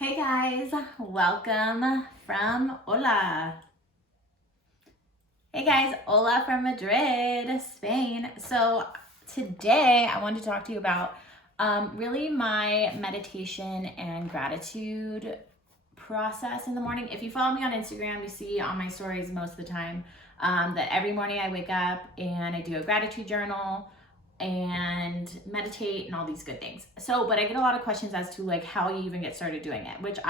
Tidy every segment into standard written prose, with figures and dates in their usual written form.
Hey guys, welcome from Hola. Hey guys, Hola from Madrid, Spain. So today I wanted to talk to you about really my meditation and gratitude process in the morning. If you follow me on Instagram, you see on my stories most of the time that every morning I wake up and I do a gratitude journal and meditate and all these good things. But I get a lot of questions as to like how you even get started doing it, which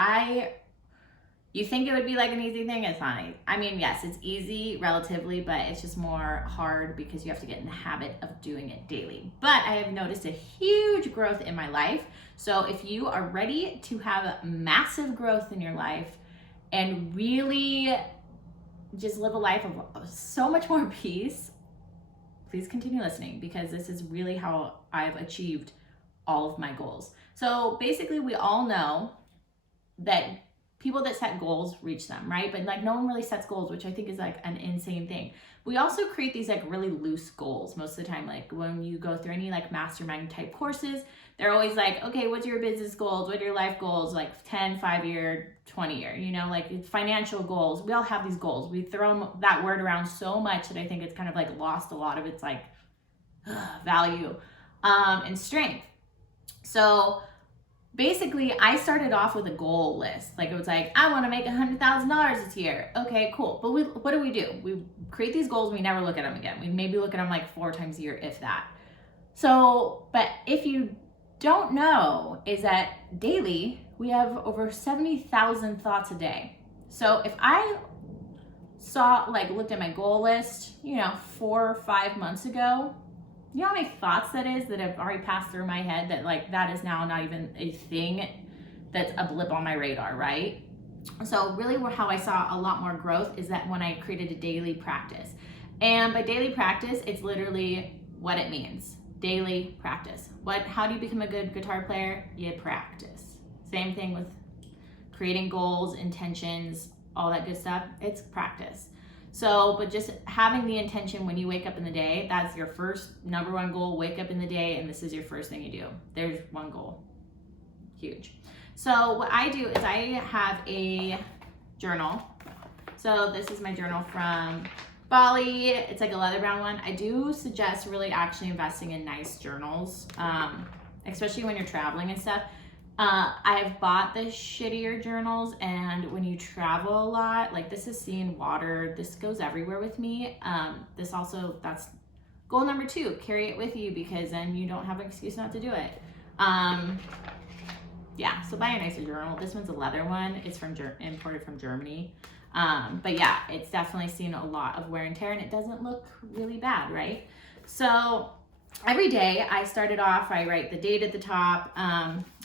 you think it would be like an easy thing. It's not. I mean, yes, it's easy relatively, but it's just more hard because you have to get in the habit of doing it daily. But I have noticed a huge growth in my life. So if you are ready to have massive growth in your life and really just live a life of so much more peace, please continue listening because this is really how I've achieved all of my goals. So basically, we all know that people that set goals reach them, right? But like no one really sets goals, which I think is like an insane thing. We also create these like really loose goals most of the time. Like when you go through any like mastermind type courses, they're always like, okay, what's your business goals? What are your life goals? Like 10, 5-year, 20-year, like financial goals. We all have these goals. We throw that word around so much that I think it's kind of like lost a lot of its like value and strength. So basically, I started off with a goal list. Like it was like, I want to make $100,000 this year. Okay, cool. But what do? We create these goals and we never look at them again. We maybe look at them like 4 times a year, if that. So, but if you don't know, is that daily, we have over 70,000 thoughts a day. So if I looked at my goal list, 4 or 5 months ago, you know how many thoughts that is that have already passed through my head that like that is now not even a thing, that's a blip on my radar, right? So really how I saw a lot more growth is that when I created a daily practice. And by daily practice, it's literally what it means. Daily practice. How do you become a good guitar player? You practice. Same thing with creating goals, intentions, all that good stuff. It's practice. So, but just having the intention when you wake up in the day, that's your first number one goal. Wake up in the day and this is your first thing you do. There's one goal. Huge. So what I do is I have a journal. So this is my journal from Bali. It's like a leather bound one. I do suggest really actually investing in nice journals, especially when you're traveling and stuff. I've bought the shittier journals, and when you travel a lot, like this is sea and water, this goes everywhere with me. That's goal number 2, carry it with you because then you don't have an excuse not to do it. Yeah, so buy a nicer journal. This one's a leather one. It's imported from Germany. But yeah, it's definitely seen a lot of wear and tear and it doesn't look really bad, right? So every day I write the date at the top,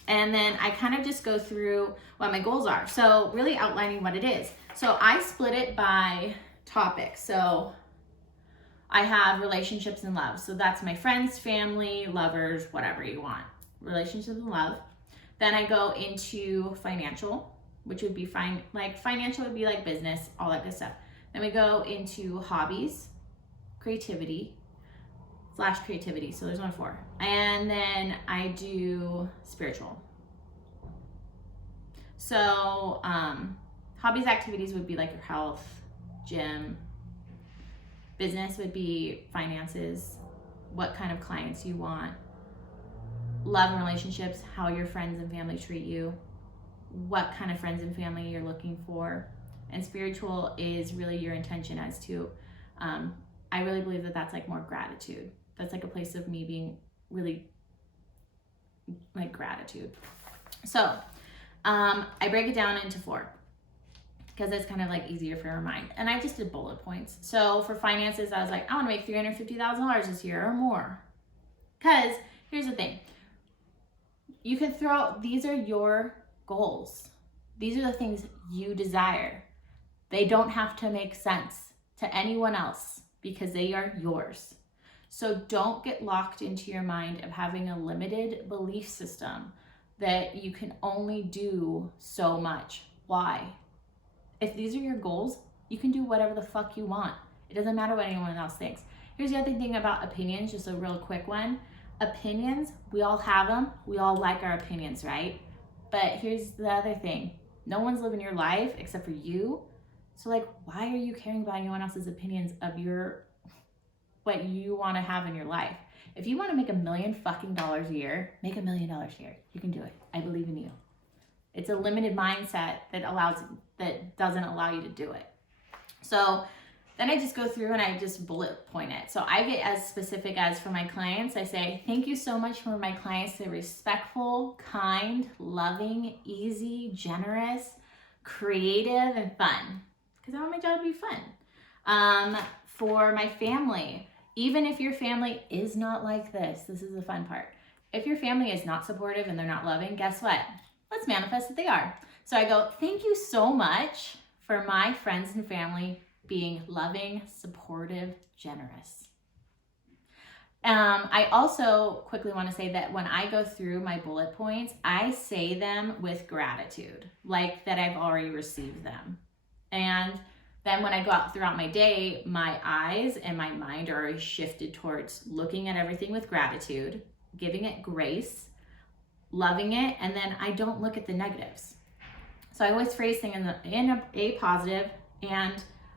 and then I kind of just go through what my goals are. So really outlining what it is. So I split it by topics. So I have relationships and love. So that's my friends, family, lovers, whatever you want. Relationships and love. Then I go into financial, which would be fine. Like financial would be like business, all that good stuff. Then we go into hobbies, creativity, so there's only 4. And then I do spiritual. So hobbies, activities would be like your health, gym. Business would be finances, what kind of clients you want. Love and relationships, how your friends and family treat you, what kind of friends and family you're looking for. And spiritual is really your intention as to, I really believe that that's like more gratitude. That's like a place of me being really like gratitude. So I break it down into 4 because it's kind of like easier for your mind. And I just did bullet points. So for finances, I was like, I want to make $350,000 this year or more. Because here's the thing. You can these are your goals. These are the things you desire. They don't have to make sense to anyone else because they are yours. So don't get locked into your mind of having a limited belief system that you can only do so much. Why? If these are your goals, you can do whatever the fuck you want. It doesn't matter what anyone else thinks. Here's the other thing about opinions, just a real quick one. Opinions, we all have them. We all like our opinions, right? but here's the other thing. No one's living your life except for you. So like, why are you caring about anyone else's opinions of what you want to have in your life? If you want to make $1 million fucking dollars a year, make $1 million a year. You can do it. I believe in you. It's a limited mindset that doesn't allow you to do it. So then I just go through and I just bullet point it. So I get as specific as for my clients, I say, thank you so much for my clients. They're respectful, kind, loving, easy, generous, creative, and fun. Because I want my job to be fun. For my family, even if your family is not like this is the fun part. If your family is not supportive and they're not loving, guess what? Let's manifest that they are. So I go, thank you so much for my friends and family being loving, supportive, generous. I also quickly want to say that when I go through my bullet points, I say them with gratitude, like that I've already received them. And then when I go out throughout my day, my eyes and my mind are already shifted towards looking at everything with gratitude, giving it grace, loving it, and then I don't look at the negatives. So I always phrase things in a positive, and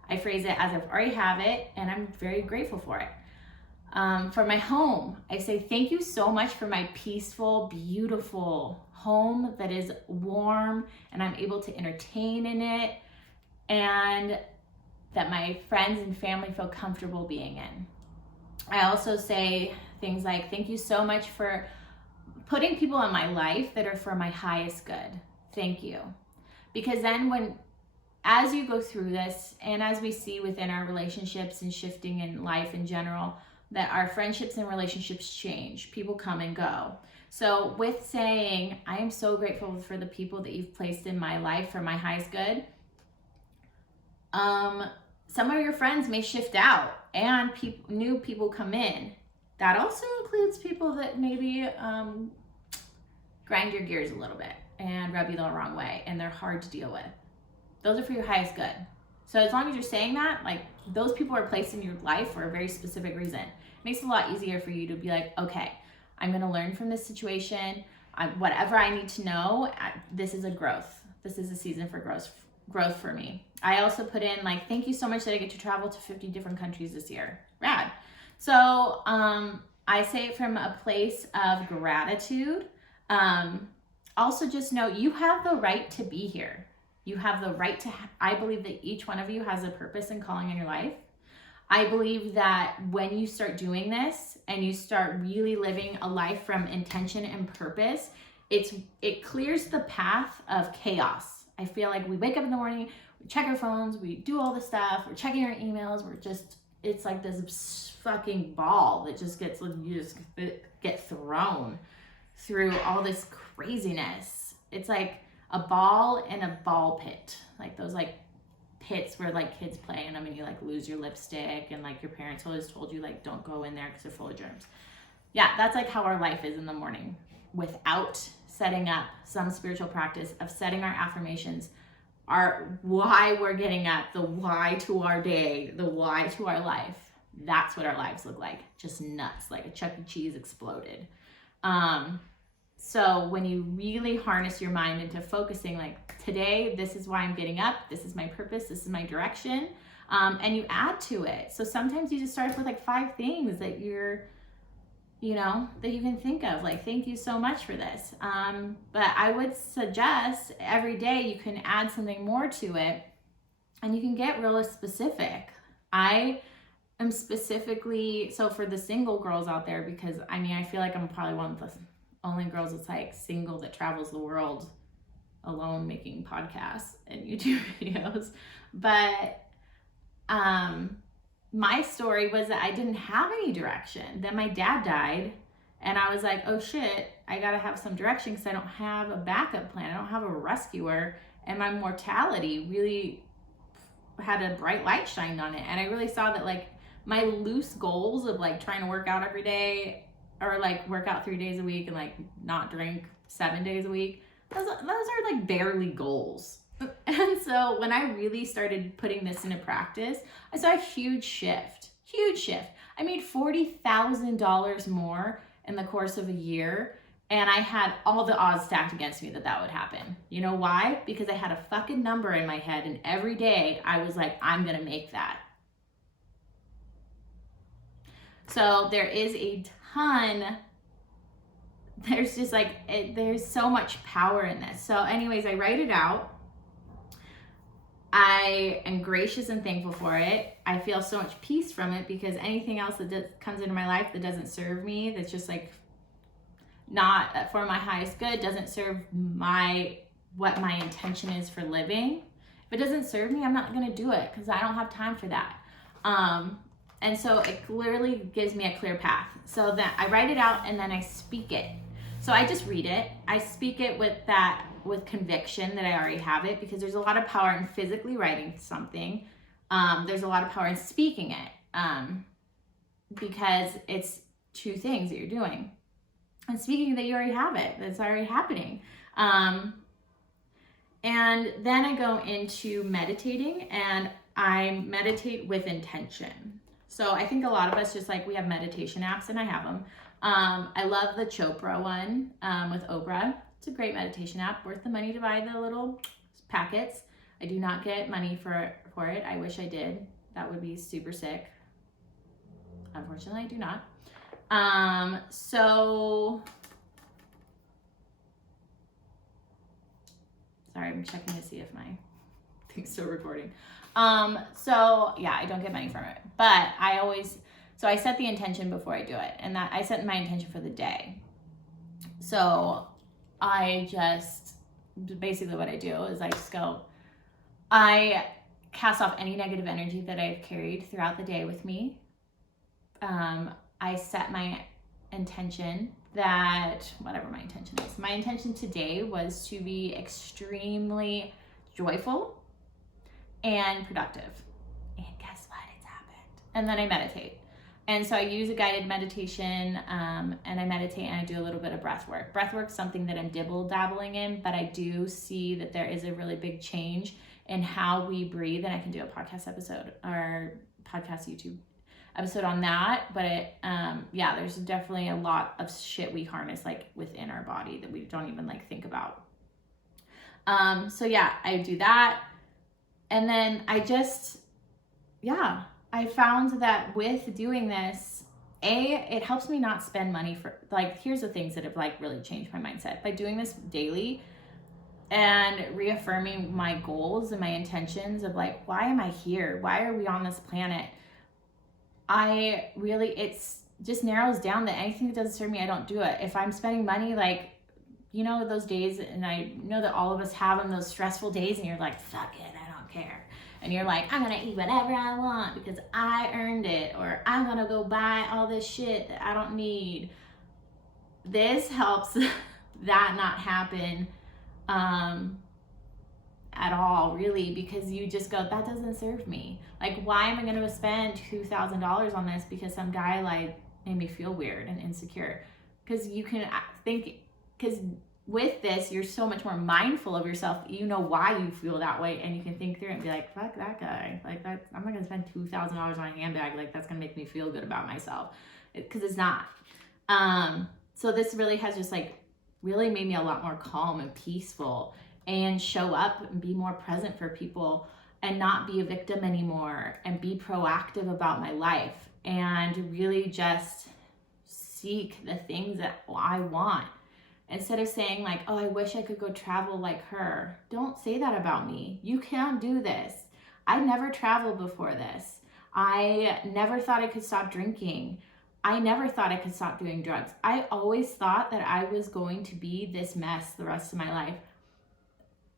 I phrase it as I've already have it, and I'm very grateful for it. For my home, I say thank you so much for my peaceful, beautiful home that is warm, and I'm able to entertain in it, and that my friends and family feel comfortable being in. I also say things like, thank you so much for putting people in my life that are for my highest good. Thank you. Because then as you go through this, and as we see within our relationships and shifting in life in general, that our friendships and relationships change. People come and go. So with saying, I am so grateful for the people that you've placed in my life for my highest good, some of your friends may shift out and new people come in. That also includes people that maybe grind your gears a little bit and rub you the wrong way, and they're hard to deal with. Those are for your highest good. So as long as you're saying that, like, those people are placed in your life for a very specific reason. It makes it a lot easier for you to be like, okay, I'm going to learn from this situation. Whatever I need to know, this is a growth. This is a season for growth for me. I also put in like, thank you so much that I get to travel to 50 different countries this year. Rad. So I say it from a place of gratitude. Also just know you have the right to be here. You have the right to, I believe that each one of you has a purpose and calling in your life. I believe that when you start doing this and you start really living a life from intention and purpose, it clears the path of chaos. I feel like we wake up in the morning, we check our phones, we do all this stuff, we're checking our emails, it's like this fucking ball that you just get thrown through all this craziness. It's like a ball in a ball pit, like those like pits where like kids play in them and you like lose your lipstick, and like your parents always told you like don't go in there because they're full of germs. Yeah, that's like how our life is in the morning without setting up some spiritual practice of setting our affirmations, our why we're getting up, the why to our day, the why to our life. That's what our lives look like. Just nuts, like a Chuck E. Cheese exploded. So when you really harness your mind into focusing like, today, this is why I'm getting up, this is my purpose, this is my direction, and you add to it. So sometimes you just start with like 5 things that that you can think of, like, thank you so much for this. But I would suggest every day you can add something more to it, and you can get really specific. I am specifically, so for the single girls out there, because I feel like I'm probably one of the only girls that's like single that travels the world alone making podcasts and YouTube videos. But my story was that I didn't have any direction. Then my dad died, and I was like, oh shit, I gotta have some direction because I don't have a backup plan. I don't have a rescuer, and my mortality really had a bright light shined on it. And I really saw that like my loose goals of like trying to work out every day, or like work out 3 days a week and like not drink 7 days a week, those are like barely goals. And so when I really started putting this into practice, I saw a huge shift. I made $40,000 more in the course of a year, And I had all the odds stacked against me that that would happen. You know why? Because I had a fucking number in my head, and every day I was like, I'm gonna make that. So there is a ton, there's just like, there's so much power in this. So anyways, I write it out. I am gracious and thankful for it. I feel so much peace from it, because anything else that comes into my life that doesn't serve me, that's just like not for my highest good, doesn't serve what my intention is for living. If it doesn't serve me, I'm not gonna do it, because I don't have time for that. And so it literally gives me a clear path. So that I write it out and then I speak it. So I just read it. I speak it with conviction that I already have it, because there's a lot of power in physically writing something. There's a lot of power in speaking it, because it's two things that you're doing. And speaking that you already have it, that's already happening. And then I go into meditating, and I meditate with intention. So I think a lot of us just like, we have meditation apps, and I have them. I love the Chopra one with Oprah. It's a great meditation app, worth the money to buy the little packets. I do not get money for it. I wish I did. That would be super sick. Unfortunately, I do not. So sorry, I'm checking to see if my thing's still recording. So yeah, I don't get money from it, but so I set the intention before I do it, and that I set my intention for the day. So I just, basically what I do is I cast off any negative energy that I've carried throughout the day with me. I set my intention that, whatever my intention is, my intention today was to be extremely joyful and productive. And guess what? It's happened. And then I meditate. And so I use a guided meditation, and I meditate, and I do a little bit of breath work. Breath work is something that I'm dabbling in, but I do see that there is a really big change in how we breathe. And I can do a podcast episode or podcast YouTube episode on that. But there's definitely a lot of shit we harness like within our body that we don't even like think about. So yeah, I do that. And then I found that with doing this, it helps me not spend money for, like, here's the things that have like really changed my mindset. By doing this daily and reaffirming my goals and my intentions of like, why am I here? Why are we on this planet? It's just narrows down that anything that doesn't serve me, I don't do it. If I'm spending money, like, you know, those days, and I know that all of us have them, those stressful days, and you're like, fuck it, I don't care. And you're like, I'm gonna eat whatever I want because I earned it, or I'm gonna go buy all this shit that I don't need. This helps that not happen at all, really, because you just go, that doesn't serve me. Like, why am I gonna spend $2,000 on this because some guy like made me feel weird and insecure? Because you can think, because with this, you're so much more mindful of yourself. You know why you feel that way, and you can think through it and be like, fuck that guy. Like, that, I'm not gonna spend $2,000 on a handbag. Like, that's gonna make me feel good about myself, because it's not. So this really has just like really made me a lot more calm and peaceful, and show up and be more present for people, and not be a victim anymore, and be proactive about my life, and really just seek the things that I want. Instead of saying like, oh, I wish I could go travel like her. Don't say that about me. You can't do this. I never traveled before this. I never thought I could stop drinking. I never thought I could stop doing drugs. I always thought that I was going to be this mess the rest of my life.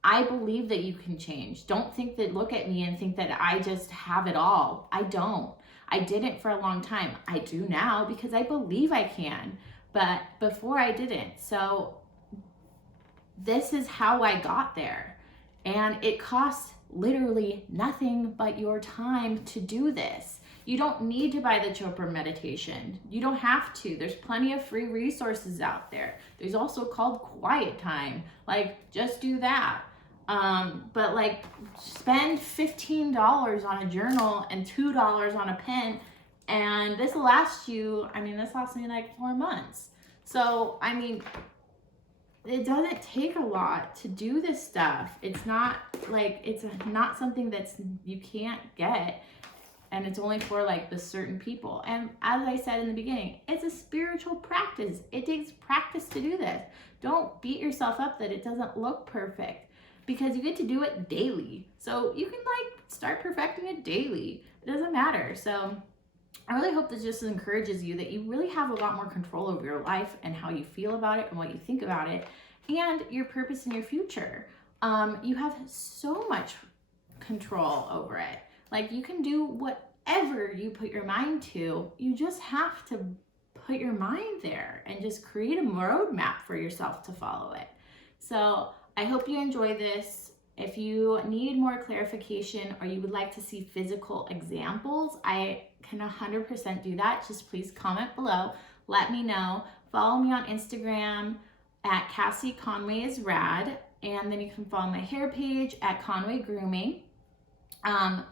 I believe that you can change. Don't look at me and think that I just have it all. I don't. I didn't for a long time. I do now because I believe I can. But before I didn't. So this is how I got there. And it costs literally nothing but your time to do this. You don't need to buy the Chopra meditation. You don't have to. There's plenty of free resources out there. There's also called quiet time. Like, just do that. But like, spend $15 on a journal and $2 on a pen. And this will last you, this lasts me like 4 months. So, it doesn't take a lot to do this stuff. It's not like, it's not something that's, you can't get, and it's only for like the certain people. And as I said in the beginning, it's a spiritual practice. It takes practice to do this. Don't beat yourself up that it doesn't look perfect, because you get to do it daily. So you can like start perfecting it daily. It doesn't matter. So I really hope this just encourages you that you really have a lot more control over your life and how you feel about it and what you think about it and your purpose in your future. You have so much control over it. Like, you can do whatever you put your mind to. You just have to put your mind there and just create a roadmap for yourself to follow it. So I hope you enjoy this. If you need more clarification or you would like to see physical examples, I can 100% do that. Just please comment below. Let me know. Follow me on Instagram at Cassie Conway is Rad. And then you can follow my hair page at Conway Grooming.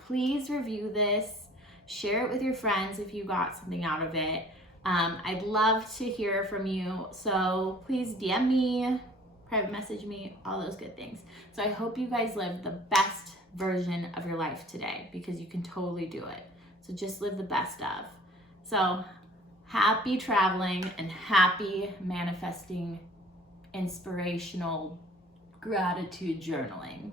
Please review this. Share it with your friends if you got something out of it. I'd love to hear from you. So please DM me, private message me, all those good things. So I hope you guys live the best version of your life today, because you can totally do it. So just live the best of. So happy traveling and happy manifesting inspirational gratitude journaling.